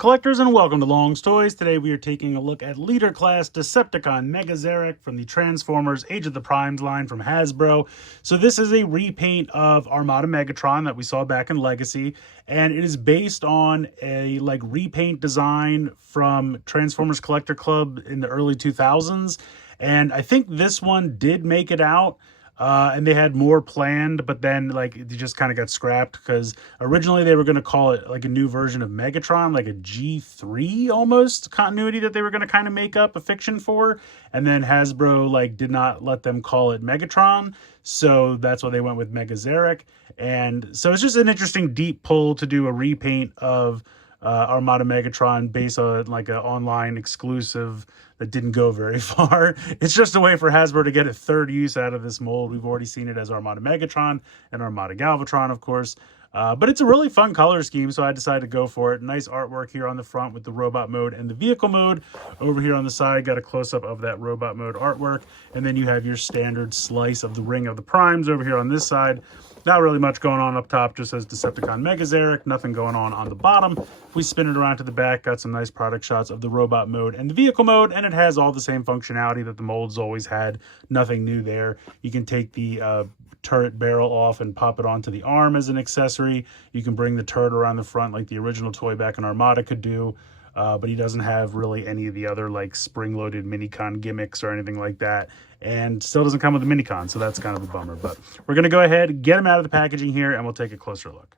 collectors, and welcome to Long's Toys. Today we are taking a look at Leader Class Decepticon Megazarak from the Transformers Age of the Primes line from Hasbro. So this is a repaint of Armada Megatron that we saw back in Legacy, and it is based on a repaint design from Transformers Collector Club in the early 2000s. And I think this one did make it out. And they had more planned, but then it just kind of got scrapped because originally they were going to call it like a new version of Megatron, like a G3 almost continuity that they were going to kind of make up a fiction for. And then Hasbro did not let them call it Megatron. So that's why they went with Megazarak. And so it's just an interesting deep pull to do a repaint of Armada Megatron based on an online exclusive that didn't go very far. It's just a way for Hasbro to get a third use out of this mold. We've already seen it as Armada Megatron and Armada Galvatron, of course. But it's a really fun color scheme, so I decided to go for it. Nice artwork here on the front with the robot mode and the vehicle mode. Over here on the side, got a close-up of that robot mode artwork. And then you have your standard slice of the Ring of the Primes over here on this side. Not really much going on up top, just says Decepticon Megazarak, nothing going on the bottom. If we spin it around to the back, got some nice product shots of the robot mode and the vehicle mode, and it has all the same functionality that the molds always had. Nothing new there. You can take the turret barrel off and pop it onto the arm as an accessory. You can bring the turret around the front like the original toy back in Armada could do. But he doesn't have really any of the other spring-loaded Minicon gimmicks or anything like that, and still doesn't come with a Minicon, so that's kind of a bummer. But we're going to go ahead, get him out of the packaging here, and we'll take a closer look.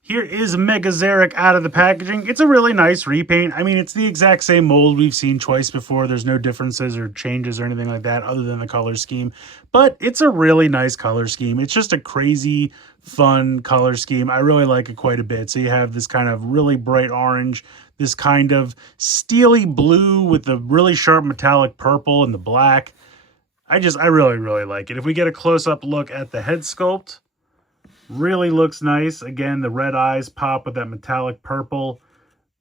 Here is Megazarak out of the packaging. It's a really nice repaint. I mean, it's the exact same mold we've seen twice before. There's no differences or changes or anything like that other than the color scheme. But it's a really nice color scheme. It's just a crazy, fun color scheme. I really like it quite a bit. So you have this kind of really bright orange, this kind of steely blue with the really sharp metallic purple and the black. I really, really like it. If we get a close-up look at the head sculpt, really looks nice. Again, the red eyes pop with that metallic purple.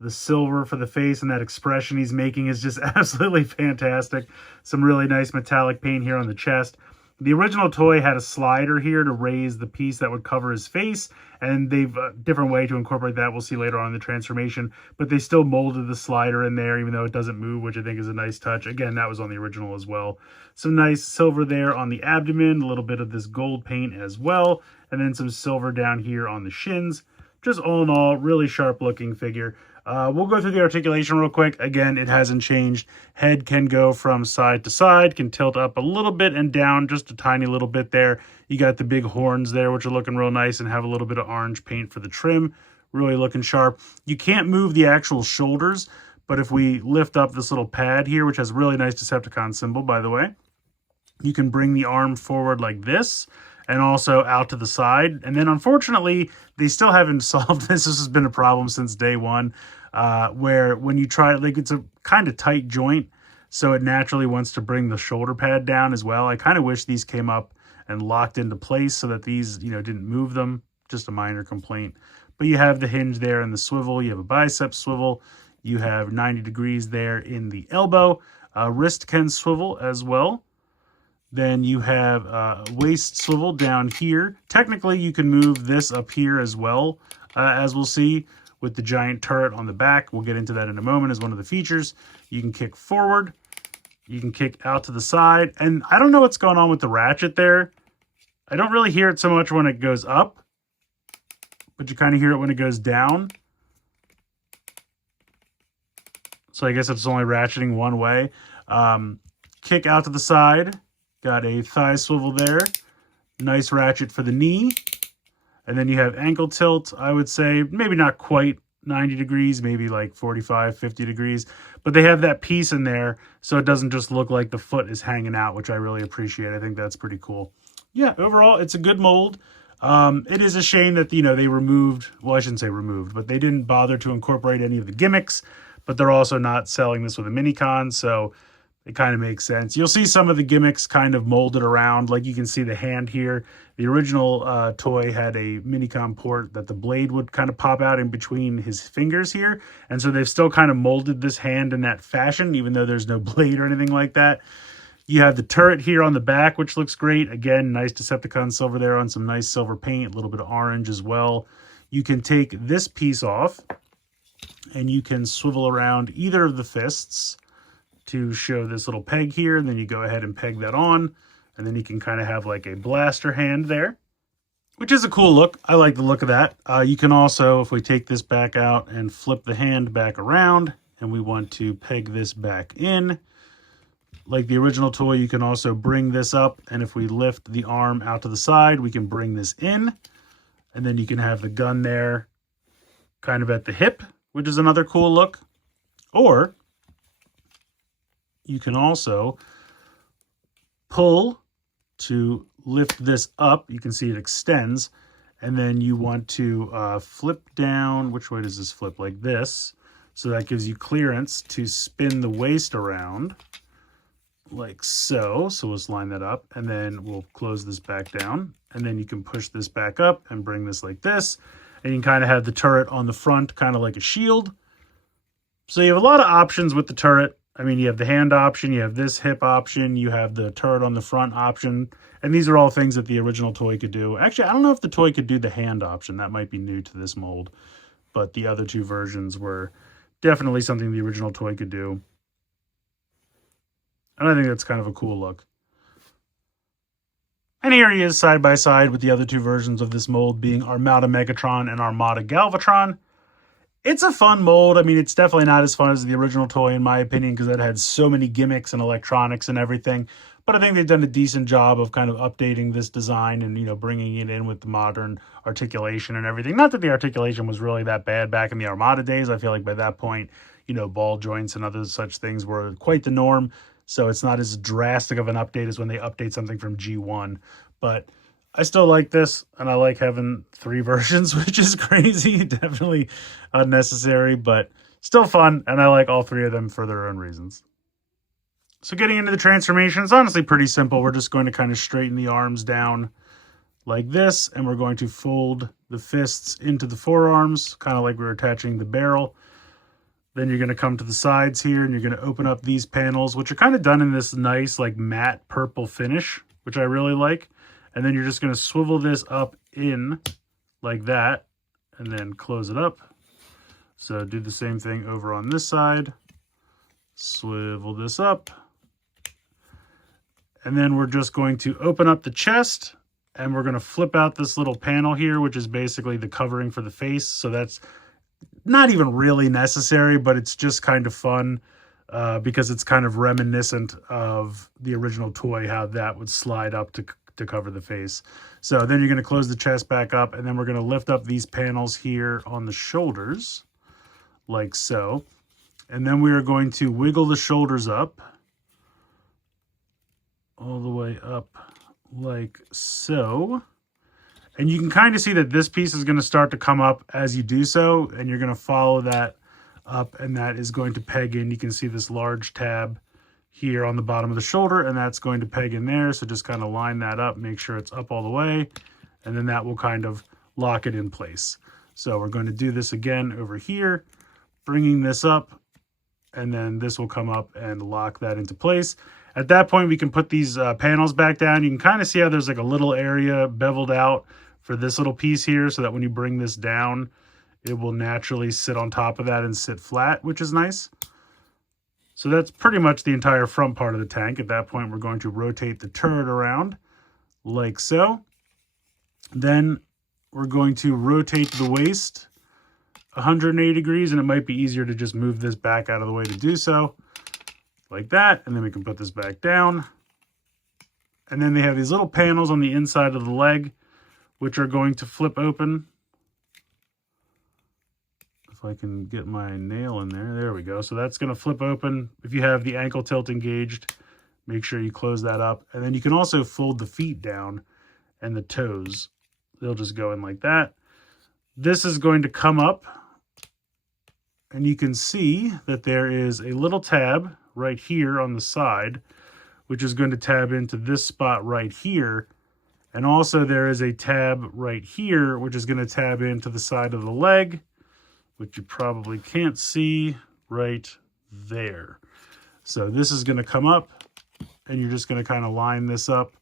The silver for the face and that expression he's making is just absolutely fantastic. Some really nice metallic paint here on the chest. The original toy had a slider here to raise the piece that would cover his face, and they've a different way to incorporate that. We'll see later on in the transformation, but they still molded the slider in there, even though it doesn't move, which I think is a nice touch. Again, that was on the original as well. Some nice silver there on the abdomen, a little bit of this gold paint as well, and then some silver down here on the shins. Just all in all, really sharp looking figure. We'll go through the articulation real quick. Again, it hasn't changed. Head can go from side to side, can tilt up a little bit and down just a tiny little bit there. You got the big horns there, which are looking real nice and have a little bit of orange paint for the trim. Really looking sharp. You can't move the actual shoulders, but if we lift up this little pad here, which has a really nice Decepticon symbol, by the way, you can bring the arm forward like this, and also out to the side. And then unfortunately, they still haven't solved this. This has been a problem since day one, where when you try it, it's a kind of tight joint, so it naturally wants to bring the shoulder pad down as well. I kind of wish these came up and locked into place so that these, didn't move them. Just a minor complaint. But you have the hinge there and the swivel. You have a bicep swivel. You have 90 degrees there in the elbow. Wrist can swivel as well. Then you have a waist swivel down here. Technically, you can move this up here as well, as we'll see with the giant turret on the back. We'll get into that in a moment as one of the features. You can kick forward. You can kick out to the side. And I don't know what's going on with the ratchet there. I don't really hear it so much when it goes up, but you kind of hear it when it goes down. So I guess it's only ratcheting one way. Kick out to the side. Got a thigh swivel there. Nice ratchet for the knee. And then you have ankle tilt, I would say, maybe not quite 90 degrees, maybe like 45, 50 degrees. But they have that piece in there, so it doesn't just look like the foot is hanging out, which I really appreciate. I think that's pretty cool. Yeah, overall, it's a good mold. It is a shame that, they removed, well, I shouldn't say removed, but they didn't bother to incorporate any of the gimmicks. But they're also not selling this with a Minicon, so it kind of makes sense. You'll see some of the gimmicks kind of molded around. Like you can see the hand here. The original toy had a Minicon port that the blade would kind of pop out in between his fingers here. And so they've still kind of molded this hand in that fashion, even though there's no blade or anything like that. You have the turret here on the back, which looks great. Again, nice Decepticon silver there on some nice silver paint, a little bit of orange as well. You can take this piece off and you can swivel around either of the fists to show this little peg here, and then you go ahead and peg that on, and then you can kind of have like a blaster hand there, which is a cool look. I like the look of that. You can also, if we take this back out and flip the hand back around, and we want to peg this back in, like the original toy, you can also bring this up, and if we lift the arm out to the side, we can bring this in, and then you can have the gun there kind of at the hip, which is another cool look. Or you can also pull to lift this up. You can see it extends, and then you want to flip down. Which way does this flip? Like this. So that gives you clearance to spin the waist around like so. So let's line that up, and then we'll close this back down, and then you can push this back up and bring this like this, and you can kind of have the turret on the front, kind of like a shield. So you have a lot of options with the turret. I mean, you have the hand option, you have this hip option, you have the turret on the front option, and these are all things that the original toy could do. Actually, I don't know if the toy could do the hand option. That might be new to this mold, but the other two versions were definitely something the original toy could do. And I think that's kind of a cool look. And here he is side by side with the other two versions of this mold, being Armada Megatron and Armada Galvatron. It's a fun mold. I mean, it's definitely not as fun as the original toy, in my opinion, because it had so many gimmicks and electronics and everything. But I think they've done a decent job of kind of updating this design and, you know, bringing it in with the modern articulation and everything. Not that the articulation was really that bad back in the Armada days. I feel like by that point, you know, ball joints and other such things were quite the norm. So it's not as drastic of an update as when they update something from G1. But I still like this, and I like having 3 versions, which is crazy. Definitely unnecessary, but still fun, and I like all 3 of them for their own reasons. So getting into the transformation, it's honestly pretty simple. We're just going to kind of straighten the arms down like this, and we're going to fold the fists into the forearms, kind of like we're attaching the barrel. Then you're going to come to the sides here, and you're going to open up these panels, which are kind of done in this nice, like, matte purple finish, which I really like. And then you're just going to swivel this up in like that, and then close it up. So do the same thing over on this side. Swivel this up. And then we're just going to open up the chest, and we're going to flip out this little panel here, which is basically the covering for the face. So that's not even really necessary, but it's just kind of fun because it's kind of reminiscent of the original toy, how that would slide up to cover the face. So then you're going to close the chest back up, and then we're going to lift up these panels here on the shoulders, like so. And then we are going to wiggle the shoulders up, all the way up, like so. And you can kind of see that this piece is going to start to come up as you do so, and you're going to follow that up, and that is going to peg in. You can see this large tab here on the bottom of the shoulder, and that's going to peg in there. So just kind of line that up, make sure it's up all the way, and then that will kind of lock it in place. So we're going to do this again over here, bringing this up, and then this will come up and lock that into place. At that point, we can put these panels back down. You can kind of see how there's like a little area beveled out for this little piece here, so that when you bring this down, it will naturally sit on top of that and sit flat, which is nice. So that's pretty much the entire front part of the tank. At that point, we're going to rotate the turret around like so. Then we're going to rotate the waist 180 degrees, and it might be easier to just move this back out of the way to do so, like that. And then we can put this back down. And then they have these little panels on the inside of the leg, which are going to flip open. If I can get my nail in there. There we go. So that's going to flip open. If you have the ankle tilt engaged, make sure you close that up. And then you can also fold the feet down and the toes. They'll just go in like that. This is going to come up, and you can see that there is a little tab right here on the side, which is going to tab into this spot right here. And also there is a tab right here, which is going to tab into the side of the leg, which you probably can't see right there. So this is going to come up, and you're just going to kind of line this up.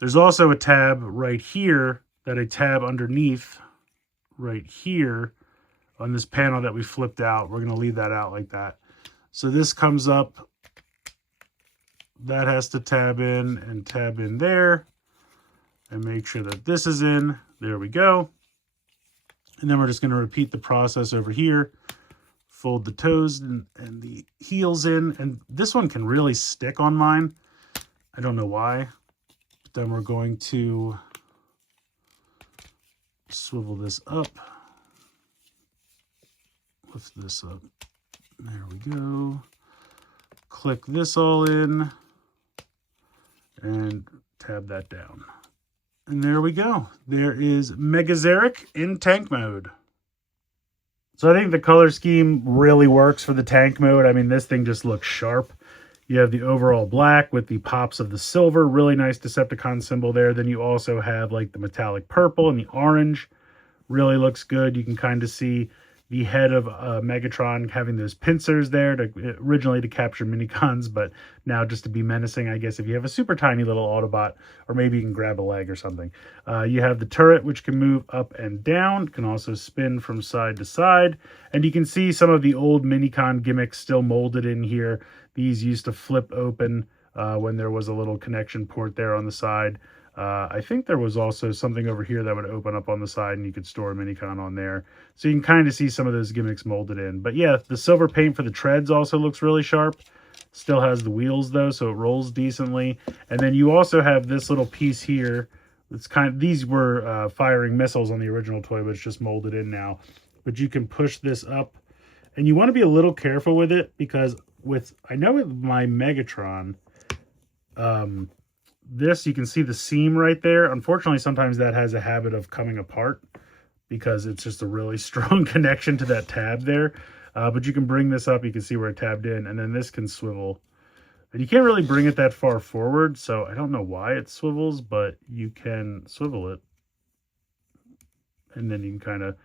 There's also a tab right here, that a tab underneath right here on this panel that we flipped out. We're going to leave that out like that. So this comes up. That has to tab in and tab in there. And make sure that this is in. There we go. And then we're just going to repeat the process over here. Fold the toes and the heels in. And this one can really stick on mine. I don't know why. But then we're going to swivel this up. Lift this up. There we go. Click this all in. And tab that down. And there we go. There is Megazarak in tank mode. So I think the color scheme really works for the tank mode. I mean, this thing just looks sharp. You have the overall black with the pops of the silver. Really nice Decepticon symbol there. Then you also have like the metallic purple and the orange. Really looks good. You can kind of see the head of Megatron having those pincers there, originally to capture minicons, but now just to be menacing, I guess, if you have a super tiny little Autobot, or maybe you can grab a leg or something. You have the turret, which can move up and down, can also spin from side to side, and you can see some of the old minicon gimmicks still molded in here. These used to flip open when there was a little connection port there on the side. I think there was also something over here that would open up on the side and you could store a minicon on there. So you can kind of see some of those gimmicks molded in. But yeah, the silver paint for the treads also looks really sharp. Still has the wheels though, so it rolls decently. And then you also have this little piece here. It's these were firing missiles on the original toy, but it's just molded in now. But you can push this up. And you want to be a little careful with it because I know with my Megatron, this, you can see the seam right there. Unfortunately, sometimes that has a habit of coming apart because it's just a really strong connection to that tab there. But you can bring this up. You can see where it tabbed in, and then this can swivel. And you can't really bring it that far forward, so I don't know why it swivels, but you can swivel it. And then you can kind of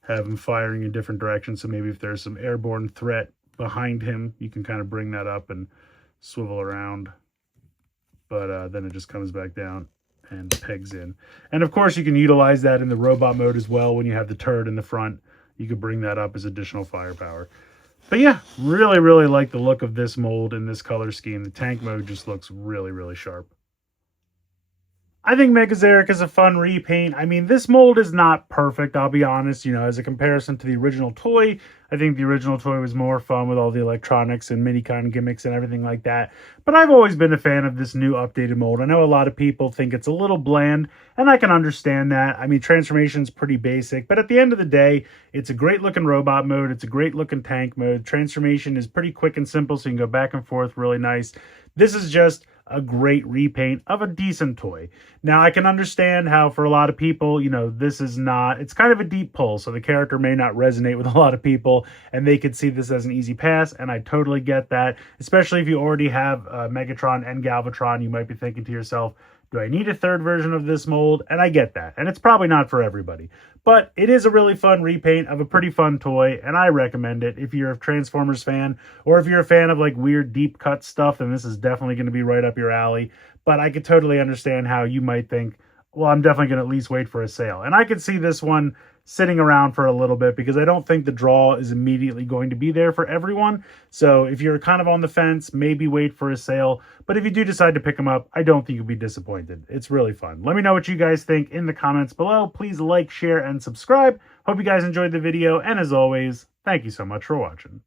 have him firing in different directions. So maybe if there's some airborne threat behind him, you can kind of bring that up and swivel around. But then it just comes back down and pegs in. And of course, you can utilize that in the robot mode as well. When you have the turret in the front, you could bring that up as additional firepower. But yeah, really, really like the look of this mold in this color scheme. The tank mode just looks really, really sharp. I think Megazarak is a fun repaint. I mean, this mold is not perfect, I'll be honest. You know, as a comparison to the original toy, I think the original toy was more fun with all the electronics and minicon gimmicks and everything like that. But I've always been a fan of this new updated mold. I know a lot of people think it's a little bland, and I can understand that. I mean, transformation's pretty basic, but at the end of the day, it's a great looking robot mode. It's a great looking tank mode. Transformation is pretty quick and simple, so you can go back and forth really nice. This is just a great repaint of a decent toy. Now, I can understand how for a lot of people, you know, this is not, it's kind of a deep pull, so the character may not resonate with a lot of people, and they could see this as an easy pass, and I totally get that, especially if you already have Megatron and Galvatron. You might be thinking to yourself, do I need a third version of this mold? And I get that, and it's probably not for everybody. But it is a really fun repaint of a pretty fun toy, and I recommend it. If you're a Transformers fan, or if you're a fan of like weird deep cut stuff, then this is definitely going to be right up your alley. But I could totally understand how you might think, well, I'm definitely going to at least wait for a sale. And I could see this one sitting around for a little bit because I don't think the draw is immediately going to be there for everyone. So if you're kind of on the fence, maybe wait for a sale. But if you do decide to pick them up, I don't think you'll be disappointed. It's really fun. Let me know what you guys think in the comments below. Please like, share, and subscribe. Hope you guys enjoyed the video. And as always, thank you so much for watching.